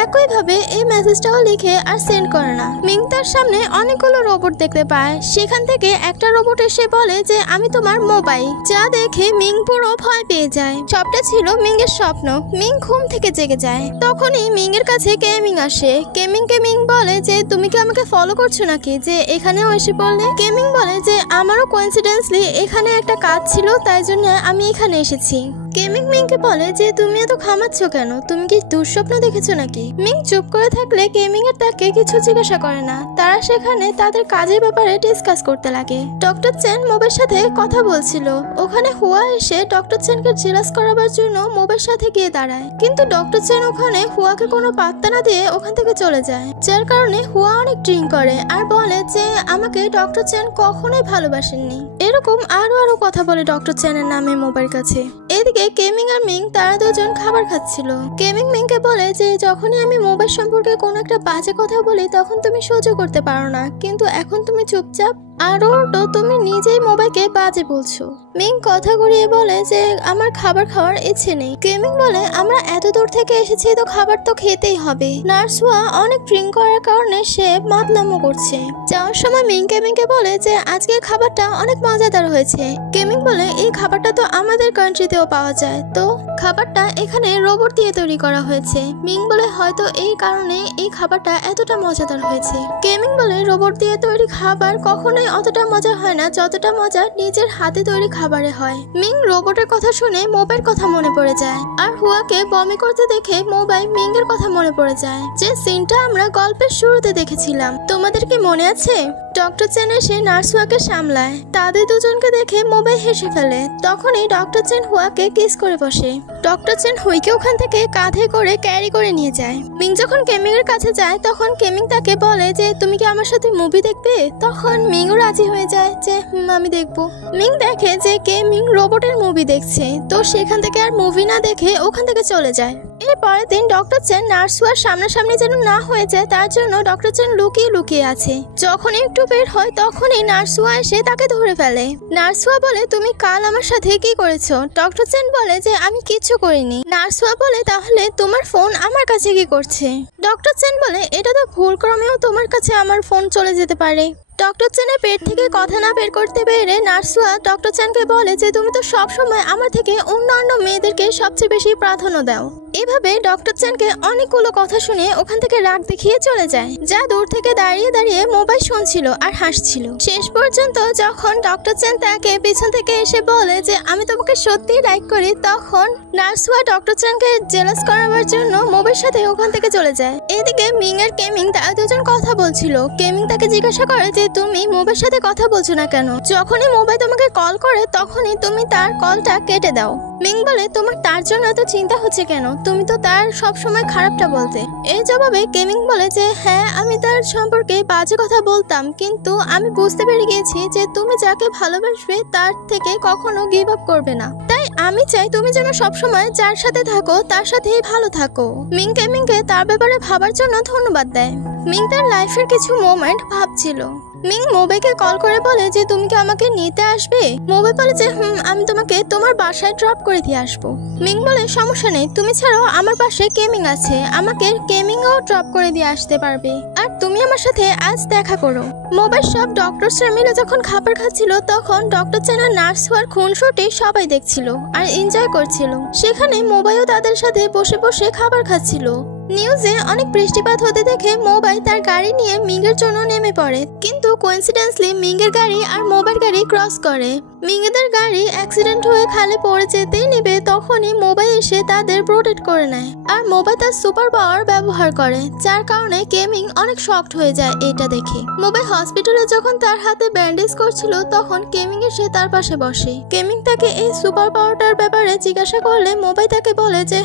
একইভাবে এই মেসেজটাও লিখে আর সেন্ড করে না। মিং তার সামনে অনেকগুলো রোবট দেখতে পায়। সেখান থেকে একটা রোবট এসে বলে যে আমি তোমার মোবাইল, যা দেখে মিং পুরো ভয় পেয়ে যায়। সবটা ছিল মিং এর স্বপ্ন। মিং ঘুম থেকে জেগে যায়। তখনই মিং এর কাছে কেমিং আসে। কেমিংকে মিং বলে যে তুমি কি আমাকে ফলো করছো নাকি, যে এখানেও এসে পড়লে। কেমিং বলে যে আমারও কোইন্সিডেন্সলি এখানে একটা কাজ ছিল, তাই জন্য আমি এখানে এসেছি। কেমিং মিংকে বলে যে তুমি এত ঘামাচ্ছ কেন, তুমি কি দুঃস্বপ্ন দেখেছো নাকি। মিং চুপ করে থাকলে কেমিং এর তাকে কিছু জিজ্ঞাসা করে না। তারা সেখানে তাদের কাজের ব্যাপারে ডিসকাস করতে লাগে। ডক্টর চেন মোবের সাথে কথা বলছিল। ওখানে হুয়া এসে ডক্টর চেনকে জেলাস করাবার জন্য মোবের সাথে গিয়ে দাঁড়ায়, কিন্তু ডক্টর চেন ওখানে হুয়াকে কোনো পাত্তা না দিয়ে ওখান থেকে চলে যায়। যার কারণে হুয়া অনেক ড্রিঙ্ক করে আর বলে যে আমাকে ডক্টর চেন কখনোই ভালোবাসেননি। এরকম আরো কথা বলে ডক্টর চেনের নামে মোবের কাছে। এদিকে কেমিং আর মিং তারা দুজন খাবার খাচ্ছিল। কেমিং মিংকে বলে যে যখনই আমি মোবাইল সম্পর্কে কোনো একটা বাজে কথা বলি তখন তুমি সহ্য করতে পারো না, কিন্তু এখন তুমি চুপচাপ, আরও তো তুমি নিজেই মোবাইলকে বাজে বলছো। মিং কথা ঘুরিয়ে বলে যে আমার খাবার খাওয়ার ইচ্ছে নেই। কেমিং বলে আমরা এত দূর থেকে এসেছি তো খাবার তো খেতেই হবে। নার্সুয়া অনেক ড্রিঙ্ক করার কারণে সে মাতলামো করছে। যাওয়ার সময় মিং কেমিংকে বলে যে আজকের খাবারটা অনেক মজাদার হয়েছে। কেমিং বলে এই খাবারটা তো আমাদের কান্ট্রিতেও পাওয়া যায়, তো খাবারটা এখানে রোবট দিয়ে তৈরি করা হয়েছে। মিং বলে হয়তো এই কারণে এই খাবারটা এতটা মজাদার হয়েছে। কেমিং বলে রোবট দিয়ে তৈরি খাবার কখনোই অতটা মজা হয় না যতটা মজা নিজের হাতে তৈরি খাবারে হয়। মিং রোবটের কথা শুনে মোবাইল কথা মনে পড়ে যায়, আর হুয়াকে বমি করতে দেখে মোবাইল মিং এর কথা মনে পড়ে যায়, যে সিনটা আমরা গল্পের শুরুতে দেখেছিলাম। তোমাদের কি মনে আছে? ডক্টর চেন এসে নার্সুয়াকে সামলায়। তাদের দুজনকে দেখে মোবাইল হেসে ফেলে। তখনই ডক্টর চেন হুয়াকে কিস করে বসে। ডক্টর চেন হুইকে ওখান থেকে কাঁধে করে ক্যারি করে নিয়ে যায়। মিং যখন কেমিং এর কাছে যায় তখন কেমিং তাকে বলে যে তুমি কি আমার সাথে মুভি দেখবে। তখন মিংও রাজি হয়ে যায় যে আমি দেখবো। মিং দেখে যে কেমিং রোবটের মুভি দেখছে, তো সেখান থেকে আর মুভি না দেখে ওখান থেকে চলে যায়। এর পরের দিন ডক্টর চেন নার্সুয়ার সামনাসামনি যেন না হয়ে যায় তার জন্য ডক্টর চেন লুকিয়ে লুকিয়ে আছে। যখন একটু বের হয় তখনই নার্সুয়া এসে তাকে ধরে ফেলে। নার্সুয়া বলে তুমি কাল আমার সাথে কি করেছো। ডক্টর চেন বলে যে আমি কিছু করিনি। নার্সুয়া বলে তাহলে তোমার ফোন আমার কাছে কি করছে। ডক্টর চেন বলে এটা তো ভুল ক্রমেও তোমার কাছে আমার ফোন চলে যেতে পারে। ডক্টর চেনের পেট থেকে কথা না বের করতে পেরে নার্সুয়া ডক্টর চেনকে বলে যে তুমি তো সবসময় আমার থেকে অন্যান্য মেয়েদেরকে সবচেয়ে বেশি প্রাধান্য দাও। এভাবে ডক্টর চেনকে অনেকগুলো কথা শুনে ওখান থেকে রাগ দেখিয়ে চলে যায়, যা দূর থেকে দাঁড়িয়ে দাঁড়িয়ে মোবাইল শুনছিল আর হাসছিল। শেষ পর্যন্ত যখন ডক্টর চেন তাকে পিছন থেকে এসে বলে যে আমি তোমাকে সত্যিই লাইক করি, তখন নার্সুয়া ডক্টর চেনকে জেলাস করাবার জন্য মোবাইল সাথে ওখান থেকে চলে যায়। এদিকে মিং আর কেমিং তারা দুজন কথা বলছিল। কেমিং তাকে জিজ্ঞাসা করে যে তুমি মোবাইল সাথে কথা বলছো না কেন? যখনই মোবাইল তোমাকে কল করে তখনই তুমি তার কলটা কেটে দাও। মিং বলে তোমার তার জন্য এত চিন্তা হচ্ছে কেন? তুমি তো তার সবসময় খারাপটা বলতে। এই জবাবে কেমিং বলে যে হ্যাঁ, আমি তার সম্পর্কে বাজে কথা বলতাম, কিন্তু আমি বুঝতে পেরে গিয়েছি যে তুমি যাকে ভালোবাসবে তার থেকে কখনো গিভ আপ করবে না। তাই আমি চাই তুমি যেন সবসময় যার সাথে থাকো তার সাথেই ভালো থাকো। মিং কেমিংকে তার ব্যাপারে ভাবার জন্য ধন্যবাদ দেয়। মিং তার লাইফের কিছু মোমেন্ট ভাবছিল। মিং মোবাইকে কল করে বলে যে তুমি কি আমাকে নিতে আসবে? মোবাই বলে যে আমি তোমাকে তোমার বাসায় ড্রপ করে দিয়ে আসবো। মিং বলে সমস্যা নেই, তুমি ছাড়াও আমার পাশে কেমিং আছে, আমাকে কেমিংও ড্রপ করে দিয়ে আসতে পারবে, আর তুমি আমার সাথে আজ দেখা করো। মোবাইল সব ডক্টরসরা মিলে যখন খাবার খাচ্ছিল তখন ডক্টর চেন আর নার্স হওয়ার খুনসুটি সবাই দেখছিল আর এনজয় করছিল। সেখানে মোবাইলও তাদের সাথে বসে বসে খাবার খাচ্ছিল। নিউজে অনেক বৃষ্টিপাত হতে দেখে মোবাই তার গাড়ি নিয়ে মিংয়ের জন্য নেমে পড়ে, কিন্তু কোইন্সিডেন্সলি মিংয়ের গাড়ি আর মোবাইল গাড়ি ক্রস করে। মিংয়েদের গাড়ি অ্যাক্সিডেন্ট হয়ে খালে পড়ে যেতেই নেবে তখনই মোবাইল এসে তাদের প্রোটেক্ট করে নেয়, আর মোবাইল তার সুপার পাওয়ার ব্যবহার করে, যার কারণে কেমিং অনেক শকড হয়ে যায় এটা দেখে। মোবাইল হসপিটালে যখন তার হাতে ব্যান্ডেজ করছিল তখন কেমিং এসে তার পাশে বসে। কেমিং তাকে এই সুপার পাওয়ারটার ব্যাপারে জিজ্ঞাসা করলে মোবাইল তাকে বলে যে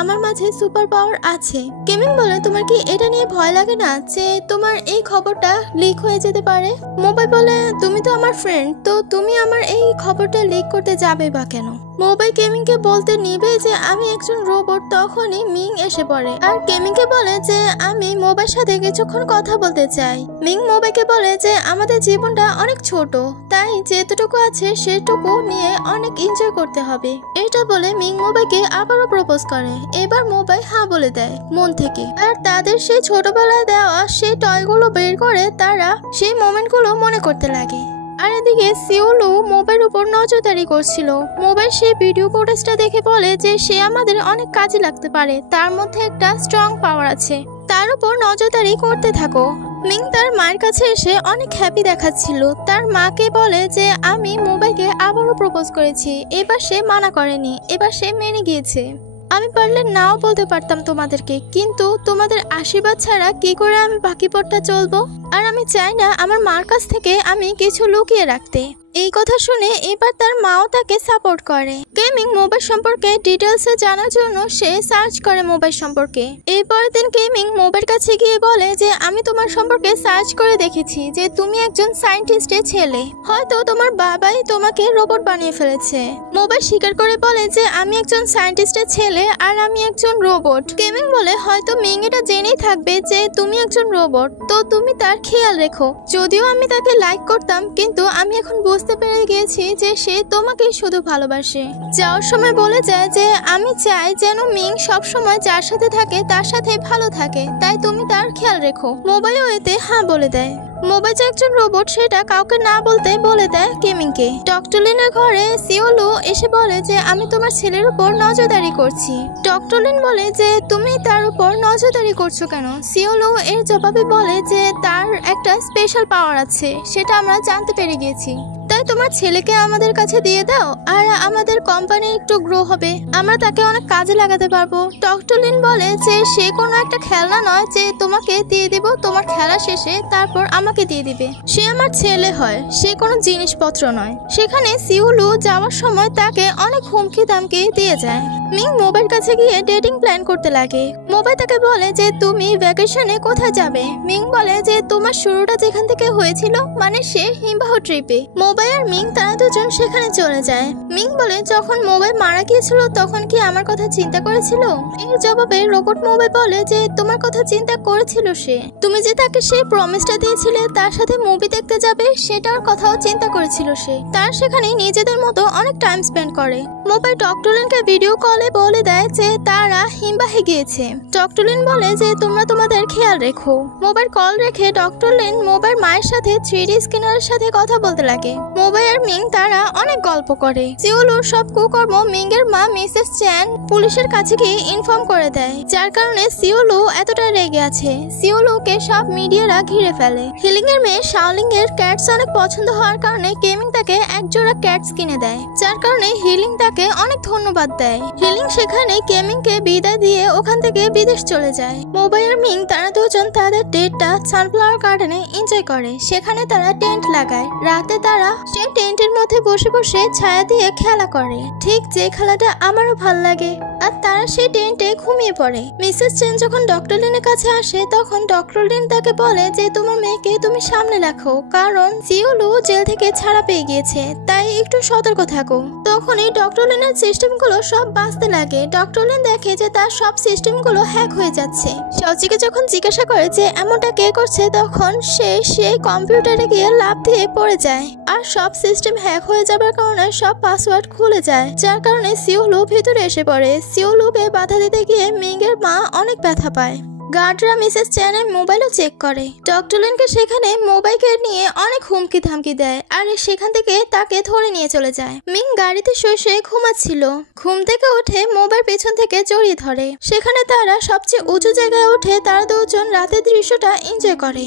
আমার মাঝে সুপার পাওয়ার আছে। কেমিং বলে তোমার কি এটা নিয়ে ভয় লাগে না যে তোমার এই খবরটা লিক হয়ে যেতে পারে? মোবাইল বলে তুমি তো আমার ফ্রেন্ড, তো তুমি আমার এই খবরটা লিক করতে যাবে বা কেন? মোবাইল কেমিংকে বলতে নিবে যে আমি একজন রোবট, তখনই মিং এসে পড়ে আর কেমিংকে বলে যে আমি মোবাইল সাথে কিছুক্ষণ কথা বলতে চাই। মিং মোবাইলকে বলে যে আমাদের জীবনটা অনেক ছোট, তাই যেটুকু আছে সেটুকু নিয়ে অনেক এনজয় করতে হবে। এটা বলে মিং মোবাইলকে আবারও প্রপোজ করে। এবার মোবাইল হ্যাঁ বলে দেয় মন থেকে, আর তাদের সেই ছোটবেলায় দেওয়া সেই টয়গুলো বের করে তারা সেই মোমেন্টগুলো মনে করতে লাগে। আর এদিকে সিওলু মোবাইল উপর নজরদারি করছিল। মোবাইল সেই ভিডিও ফুটেজটা দেখে বলে যে সে আমাদের অনেক কাজে লাগতে পারে, তার মধ্যে একটা স্ট্রং পাওয়ার আছে, তার উপর নজরদারি করতে থাকো। মিং তার মায়ের কাছে এসে অনেক হ্যাপি দেখাচ্ছিল। তার মাকে বলে যে আমি মোবাইলকে আবারও প্রপোজ করেছি, এবার সে মানা করেনি, এবার সে মেনে গিয়েছে। আমি পারলে নাও বলতে পারতাম তোমাদেরকে, কিন্তু তোমাদের আশীর্বাদ ছাড়া কি করে আমি বাকি পথটা চলবো? আর আমি চাই না আমার মার কাছ থেকে আমি কিছু লুকিয়ে রাখতে। এই কথা শুনে এবার তার মাও তাকে সাপোর্ট করে। গেমিং মোবাইল সম্পর্কে ডিটেলসে জানার জন্য সে সার্চ করে মোবাইল সম্পর্কে। এরপরের দিন গেমিং মোবাইল কাছে গিয়ে বলে যে আমি তোমার সম্পর্কে সার্চ করে দেখেছি যে তুমি একজন সায়েন্টিস্টের ছেলে, হয়তো তোমার বাবাই তোমাকে রোবট বানিয়ে ফেলেছে। মোবাইল স্বীকার করে বলে যে আমি একজন সায়েন্টিস্টের ছেলে আর আমি একজন রোবট। গেমিং বলে হয়তো মিং এটা জেনেই থাকবে যে তুমি একজন রোবট, তো তুমি তার খেয়াল রেখো। যদিও আমি তাকে লাইক করতাম, কিন্তু আমি এখন বুঝতে পেরে গিয়েছি যে সে তোমাকেই শুধু ভালোবাসে। যাওয়ার সময় বলে যায় যে আমি চাই যেন মিং সবসময় যার সাথে থাকে তার সাথে ভালো থাকে, তাই তুমি তার খেয়াল রেখো। মোবাইলও এতে হ্যাঁ বলে দেয়। মোবাইল যে একজন রোবট সেটা কাউকে না বলতে বলে দেয় কেমিংকে। ডক্টর লিনের ঘরে সিওলু এসে বলে যে আমি তোমার ছেলের উপর নজরদারি করছি। ডক্টর লিন বলে যে তুমি তার উপর নজরদারি করছো কেন? সিওলু এর জবাবে বলে যে তার একটা স্পেশাল পাওয়ার আছে, সেটা আমরা জানতে পেরে গিয়েছি, তাই তোমার ছেলেকে আমাদের কাছে দিয়ে দাও, আর আমাদের কোম্পানি একটু গ্রো হবে, আমরা তাকে অনেক কাজে লাগাতে পারবো। ডক্টর লিন বলে যে সে কোনো একটা খেলনা নয় যে তোমাকে দিয়ে দিব তোমার খেলা শেষে তারপর আমাকে দিয়ে দিবে। সে আমার ছেলে হয়, সে কোনো জিনিসপত্র নয়। সেখানে সিওলু যাওয়ার সময় তাকে অনেক হুমকি দামকি দিয়ে যায়। মিং মোবাইল কাছে গিয়ে ডেটিং প্ল্যান করতে লাগে। মোবাইল তাকে বলে যে তুমি ভ্যাকেশনে কোথায় যাবে? মিং বলে যে তোমার শুরুটা যেখান থেকে হয়েছিল, মানে সে হিমবাহ ট্রিপে। মোবাইল মোবাই আর মিং তারা দুজন সেখানে চলে যায়। মিং বলে, যখন মোবাই মারা গিয়েছিল তখন কি আমার কথা চিন্তা করেছিল? এর জবাবে রোবট মোবাই বলে যে তোমার কথা চিন্তা করেছিল সে। তুমি যে তাকে সেই প্রমিসটা দিয়েছিলে তার সাথে মুভি দেখতে যাবে সেটার কথাও চিন্তা করেছিল সে। তার সেখানে নিজেদের মতো অনেক টাইম স্পেন্ড করে। মোবাই ডক্টর লিনকে ভিডিও কলে বলে দেয় যে তারা হিমবাহে গিয়েছে। ডক্টর লিন বলে যে তোমরা তোমাদের খেয়াল রেখো। মোবাইল কল রেখে ডক্টর লিন মোবাইল মায়ের সাথে 3D স্ক্যানারের সাথে কথা বলতে লাগে। মোবাই আর মিং তারা অনেক গল্প করে। সিওলুর সব কুকর্ম মিং এর মা মিসেস চ্যান পুলিশের কাছে গিয়ে ইনফর্ম করে দেয়, যার কারণে সিওলু এতটা রেগে আছে। সিওলুকে সব মিডিয়ারা ঘিরে ফেলে। হিলিং এর মেয়ে শাওলিং এর ক্যাটস অনেক পছন্দ হওয়ার কারণে কেমিং তাকে এক জোড়া ক্যাটস কিনে দেয়, যার কারণে হিলিং তাকে অনেক ধন্যবাদ দেয়। হিলিং সেখানে কেমিং কে বিদায় দিয়ে ওখান থেকে বিদেশ চলে যায়। মোবাই আর মিং তারা দুজন তাদের ডেটটা সানফ্লাওয়ার গার্ডেনে এনজয় করে। সেখানে তারা টেন্ট লাগায়। রাতে তারা সেই টেন্টের মধ্যে বসে বসে ছায়া দিয়ে খেলা করে, ঠিক যে খেলাটা আমারও ভাল লাগে। আর তারা সেই টেন্টে ঘুমিয়ে পড়ে। মিসেস চেন যখন ডক্টর লিনের কাছে আসে তখন ডক্টর লিন তাকে বলে যে তোমার মেয়েকে তুমি সামনে রাখো, কারণ সিওলু জেল থেকে ছাড়া পেয়ে গিয়েছে, তাই একটু সতর্ক থাকো। তখনই ডক্টর লিনের সিস্টেমগুলো সব বাঁচতে লাগে। ডক্টর লিন দেখে যে তার সব সিস্টেমগুলো হ্যাক হয়ে যাচ্ছে। সচিকে যখন জিজ্ঞাসা করে যে এমনটা কে করছে, তখন সে কম্পিউটারে গিয়ে লাফ দিয়ে পড়ে যায়। আর সব সিস্টেম হ্যাক হয়ে যাবার কারণে সব পাসওয়ার্ড খুলে যায়, যার কারণে সিওলু ভিতরে এসে পড়ে। সিওলুকে বাধা দিতে গিয়ে মিং এর মা অনেক ব্যথা পায়। গার্ডরা মিসেস চ্যানের মোবাইলও চেক করে। ডক্টর লিনকে সেখানে মোবাইলকে নিয়ে অনেক হুমকি ধামকি দেয় আর সেখান থেকে তাকে ধরে নিয়ে চলে যায়। মিং গাড়িতে শুয়ে ঘুমাচ্ছিল। ঘুম থেকে উঠে মোবাইল পেছন থেকে জড়িয়ে ধরে। সেখানে তারা সবচেয়ে উঁচু জায়গায় উঠে তারা দুজন রাতের দৃশ্যটা এনজয় করে।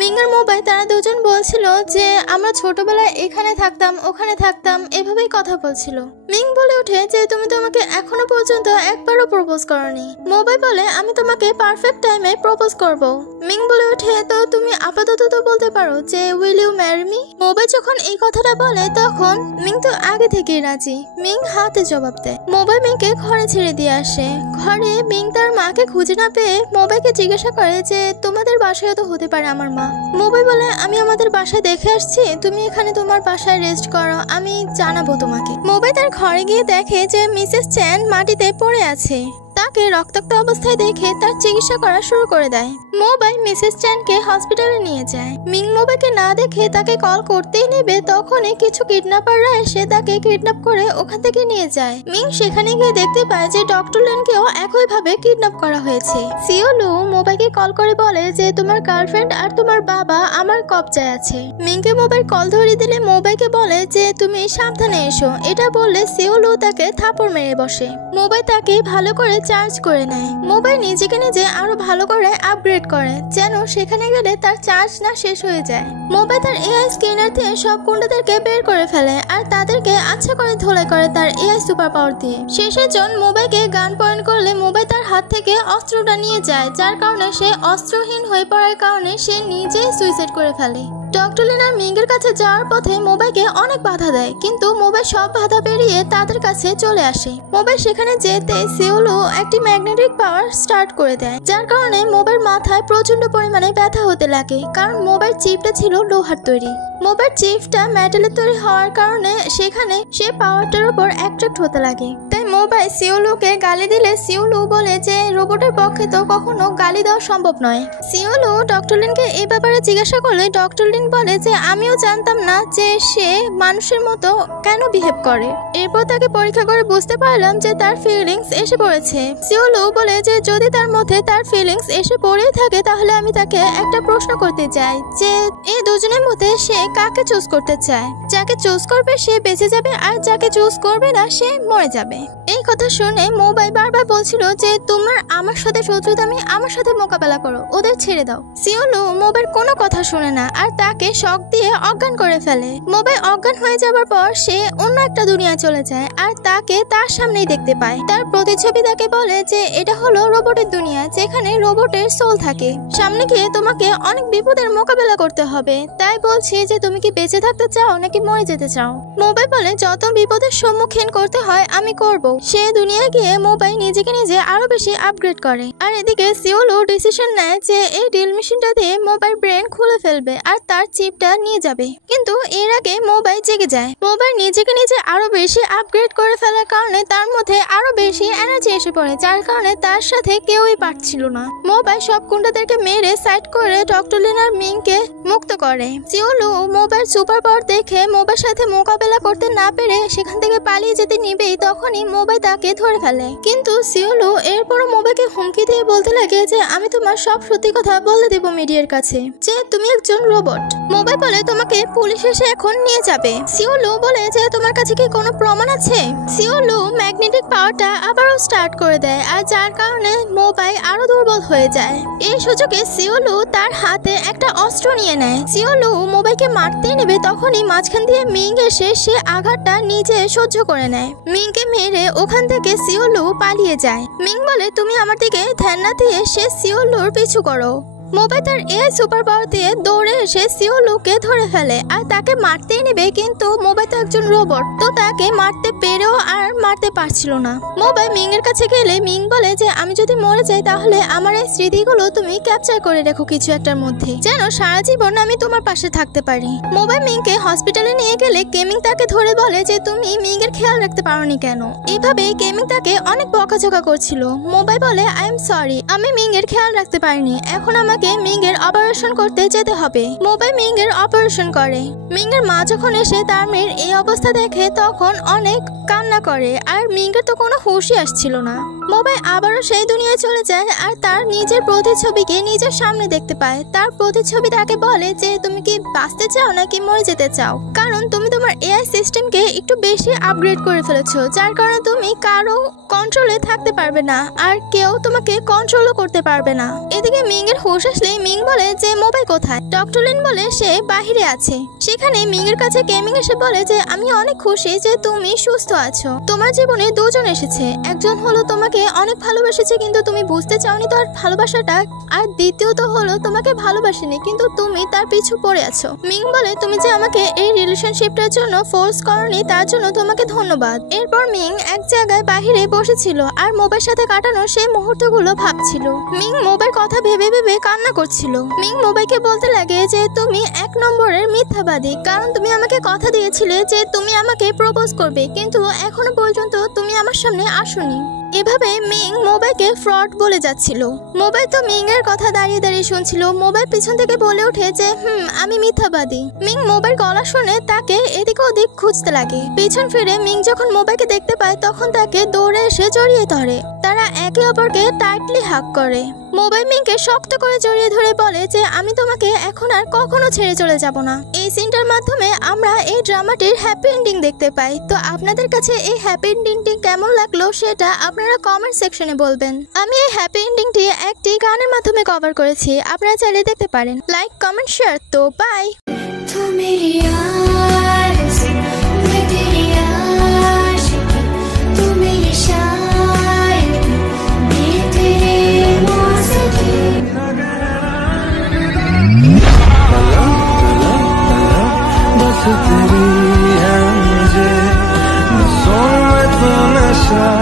মিং আর মোবাই তারা দুজন বলছিল যে আমরা ছোটবেলায় এখানে থাকতাম ওখানে থাকতাম, এভাবেই কথা বলছিল। মিং বলে ওঠে যে তুমি তোমাকে এখনো পর্যন্ত একবারও প্রপোজ করনি। মোবাই বলে আমি তোমাকে পারফেক্ট টাইমে প্রপোজ করব। মিং বলে ওঠে তো তুমি আপাতত তো বলতে পারো যে উইল ইউ ম্যারি মি। মোবাই যখন এই কথাটা বলে তখন মিং তো আগে থেকেই রাজি। মিং হাতে জবাব দেয়। মোবাই মিংকে ঘরে ছেড়ে দিয়ে আসে। ঘরে মিং তার মাকে খুঁজে না পেয়ে মোবাইকে জিজ্ঞাসা করে যে তোমাদের বাসায় তো হতে পারে আমার মা। মোবাই বলে আমি আমাদের বাসায় দেখে আসছি, তুমি এখানে তোমার বাসায় রেস্ট করো, আমি জানাবো তোমাকে। মোবাই তার ঘরে গিয়ে দেখে যে মিসেস চ্যান মাটিতে পড়ে আছে। তাকে রক্তাক্ত অবস্থায় দেখে তার চিকিৎসা করা শুরু করে দেয়। মোবাই মিসেস চ্যানকে হসপিটালে নিয়ে যায়। মিং মোবাইকে না দেখে তাকে কল করতেই নেবে তখনই কিছু কিডন্যাপাররা এসে তাকে কিডন্যাপ করে ওখান থেকে নিয়ে যায়। মিং সেখানে গিয়ে দেখতে পায় যে ডক্টর লিনকেও একইভাবে কিডন্যাপ করা হয়েছে। সিওলু মোবাইকে কল করে বলে যে তোমার গার্লফ্রেন্ড আর তোমার বাবা আমার কবজায় আছে। মিংকে মোবাইল কল ধরিয়ে দিলে মোবাইকে বলে যে তুমি সাবধানে এসো। এটা বললে সিওলু তাকে থাপড় মেরে বসে। মোবাইল তাকে ভালো করে চার্জ করে নেয়। মোবাইল নিজেকে নিজে আরো ভালো করে আপগ্রেড করে যেন সেখানে গেলে তার চার্জ না শেষ হয়ে যায়। মোবাইল তার এআই স্ক্যানার দিয়ে সব গুন্ডাদেরকে বের করে ফেলে আর তাদেরকে আচ্ছা করে ধোলাই করে তার এআই সুপার পাওয়ার দিয়ে। শেষে জন মোবাইলকে গান পয়েন্ট করলে মোবাইল তার হাত থেকে অস্ত্রটা নিয়ে যায়, যার কারণে সে অস্ত্রহীন হয়ে পড়ার কারণে সে নিজেই সুইসাইড করে ফেলে। ডক্টর লিন আর মিং এর কাছে যাওয়ার পথে মোবাইলকে অনেক বাধা দেয়, কিন্তু মোবাইল সব বাধা পেরিয়ে তাদের কাছে চলে আসে। মোবাইল সেখানে যেতে সিওলু একটি ম্যাগনেটিক পাওয়ার স্টার্ট করে দেয়, যার কারণে মোবাইল মাথায় প্রচন্ড পরিমাণে ব্যথা হতে লাগে, কারণ মোবাইল চিপটা ছিল লোহার তৈরি। মোবাইল চিপটা মেটালের তৈরি হওয়ার কারণে সেখানে সে পাওয়ারটার উপর অ্যাট্রাক্ট হতে লাগে। তাই মোবাইল সিওলুকে গালি দিলে সিওলু বলে যে রোবটের পক্ষে তো কখনো গালি দেওয়া সম্ভব নয়। সিওলু ডক্টর লিনকে এই ব্যাপারে জিজ্ঞাসা করলে ডক্টর লিন বলে যে আমিও জানতাম না যে সে মানুষের মতো কেন বিহেভ করে। এরপর তাকে পরীক্ষা করে বুঝতে পারলাম যে তার ফিলিংস এসে পড়েছে। সিওলু বলে যে যদি তার মধ্যে তার ফিলিংস এসে পড়েই থাকে তাহলে আমি তাকে একটা প্রশ্ন করতে চাই যে এই দুজনের মধ্যে সে কাকে চুজ করতে চায়। যাকে চুজ করবে সে বেঁচে যাবে আর যাকে চুজ করবে না সে মরে যাবে। এই কথা শুনে মোবাইল বারবার বলছিল যে তোমার আমার সাথে শত্রুতামি আমার সাথে মোকাবেলা করো, ওদের ছেড়ে দাও। সিওলু মোবাইল কোনো কথা শুনে না আর তাকে শক দিয়ে অজ্ঞান করে ফেলে। মোবাইল অজ্ঞান হয়ে যাবার পর সে অন্য একটা দুনিয়া চলে যায় আর তাকে তার সামনেই দেখতে পায়। তার প্রতিচ্ছবি তাকে বলে যে এটা হলো রোবটের দুনিয়া, যেখানে রোবটের সোল থাকে। সামনে গিয়ে তোমাকে অনেক বিপদের মোকাবেলা করতে হবে, তাই বলছি যে তুমি কি বেঁচে থাকতে চাও নাকি মরে যেতে চাও। মোবাইল বলে যত বিপদের সম্মুখীন করতে হয় আমি করব, সে দুনিয়া গিয়ে মোবাইল নিজেকে নিজে আরো বেশি আপগ্রেড করে। আর এদিকে সিওলু ডিসিশন নেয় যে এই ড্রিল মেশিনটা দিয়ে মোবাইল ব্রেন খুলে ফেলবে আর তার চিপটা নিয়ে যাবে। কিন্তু এর আগে মোবাইল জেগে যায়। মোবাইল নিজেকে নিজে আরো বেশি আপগ্রেড করে ফেলার কারণে তার মধ্যে আরো বেশি এনার্জি এসে পড়ে, যার কারণে তার সাথে কেউই পারছিল না। মোবাইল সব গুন্ডাদেরকে মেরে সাইড করে ডক্টর লিন আর মিংকে মুক্ত করে। সিওলু মোবাইল সুপার পাওয়ার দেখে মোবাইল সাথে মোকাবেলা করতে না পেরে সেখান থেকে পালিয়ে যেতে নিবেই তখনই মোবাইল তাকে ধরে ফেলে। কিন্তু সিওলু এরপরও মোবাইলকে হুমকি দিয়ে বলতে লাগে যে আমি তোমার সব সত্যি কথা বলে দেব মিডিয়ার কাছে, যে তুমি একজন রোবট। মোবাইল বলে তোমাকে পুলিশ এসে এখন নিয়ে যাবে। সিওলু বলে যে তোমার কাছে কি কোনো প্রমাণ আছে? সিওলু ম্যাগনেটিক পাওয়ারটা আবারও স্টার্ট করে দেয়, আর যার কারণে মোবাইল আরো দুর্বল হয়ে যায়। এই সুযোগে সিওলু তার হাতে একটা অস্ত্র নিয়ে নেয়। সিওলু মোবাইলকে মারতে নেবে তখনই মাঝখান দিয়ে মিং এসে সে আঘাতটা নিজে সহ্য করে নেয়। মিংকে মেরে ওখান থেকে সিওলু পালিয়ে যায়। মিং বলে তুমি আমার দিকে ধ্যান না দিয়ে সে সিওলুর পিছু করো। মোবাইল তার এআই সুপার পাওয়ার দিয়ে দৌড়ে এসে সিওলুকে ধরে ফেলে আর তাকে মারতেই নেবে, কিন্তু মোবাইল তো একজন রোবট, তো তাকে মারতে পেরেও আর মারতে পারছিল না। মোবাইল মিং এর কাছে গেলে মিং বলে যে আমি যদি মরে যাই তাহলে আমার এই স্মৃতিগুলো তুমি ক্যাপচার করে রেখো কিছু একটার মধ্যে, যেন সারা জীবন আমি তোমার পাশে থাকতে পারি। মোবাইল মিংকে হসপিটালে নিয়ে গেলে কেমিং তাকে ধরে বলে যে তুমি মিং এর খেয়াল রাখতে পারোনি কেন। এভাবে কেমিং তাকে অনেক বকাঝকা করছিল। মোবাইল বলে আই এম সরি, আমি মিং এর খেয়াল রাখতে পারিনি, এখন আমাকে মিং এর অপারেশন করতে যেতে হবে। মোবাইল মিং এর অপারেশন করে। মিং এর মা যখন এসে তার মেয়ের এই অবস্থা দেখে তখন অনেক কান্না করে, আর মিং এর তো কোনো হুঁশই আসছিল না। মোবাইল আবারও সেই দুনিয়ায় চলে যায় আর তার নিজের প্রতিছবিকে নিজের সামনে দেখতে পায়। তার প্রতিছবি তাকে বলে যে তুমি কি বাঁচতে চাও নাকি মরে যেতে চাও, কারণ তুমি তোমার এআই সিস্টেমকে একটু বেশি আপগ্রেড করে ফেলেছো, যার কারণে তুমি কারো কন্ট্রোলে থাকতে পারবে না আর কেউ তোমাকে কন্ট্রোলও করতে পারবে না। এদিকে মিং এর হুঁশ আসলে মিং বলে যে মোবাইল কোথায়। ডক্টর লিন বলে সে বাহিরে আছে। সেখানে মিং এর কাছে কেমিং এসে বলে যে আমি অনেক খুশি যে তুমি সুস্থ আছো। তোমার জীবনে দুজন এসেছে, একজন হলো তোমাকে অনেক ভালোবাসেছে কিন্তু তুমি বুঝতে চাওনি তার ভালোবাসাটা, আর দ্বিতীয়ত হলো তোমাকে ভালোবাসেনি কিন্তু তুমি তার পিছু পড়ে আছো। মিং বলে তুমি যে আমাকে এই রিলেশনশিপটার জন্য ফোর্স করনি তার জন্য তোমাকে ধন্যবাদ। এরপর মিং এক জায়গায় বাহিরে বসেছিল আর মোবাইল সাথে কাটানো সেই মুহূর্তগুলো ভাবছিল। মিং মোবাইল কথা ভেবে ভেবে কান্না করছিল। মিং মোবাইলকে বলতে লাগে যে তুমি এক নম্বরের মিথ্যাবাদী, কারণ তুমি আমাকে কথা দিয়েছিলে যে তুমি আমাকে প্রপোজ করবে, কিন্তু এখনো পর্যন্ত তুমি আমার সামনে আসোনি। এভাবে মিং মোবাইলকে ফ্রড বলে যাচ্ছিল। মোবাইল তো মিং এর কথা দাঁড়িয়ে দাঁড়িয়ে শুনছিল। মোবাইল পিছন থেকে বলে ওঠে যে আমি মিথ্যাবাদী। মিং মোবাইল গলা শুনে তাকে এদিক ওদিক খুঁজতে লাগে। পিছন ফিরে মিং যখন মোবাইলকে দেখতে পায় তখন তাকে দৌড়ে এসে জড়িয়ে ধরে। তারা একে অপরকে টাইটলি হাগ করে। মোবাইল মিংকে শক্ত করে জড়িয়ে ধরে বলে যে আমি তোমাকে এখন আর কখনো ছেড়ে চলে যাব না। এই সিনটার মাধ্যমে আমরা এই ড্রামাটির হ্যাপি এন্ডিং দেখতে পাই। তো আপনাদের কাছে এই হ্যাপি এন্ডিংটি কেমন লাগলো সেটা আপনারা কমেন্ট সেকশনে বলবেন। আমি এই হ্যাপি এন্ডিংটি একটি গানের মাধ্যমে কভার করেছি, আপনারা চাইলে দেখতে পারেন। Like comment share. তো বাই। तेरी है मुझे नसों में तो नशा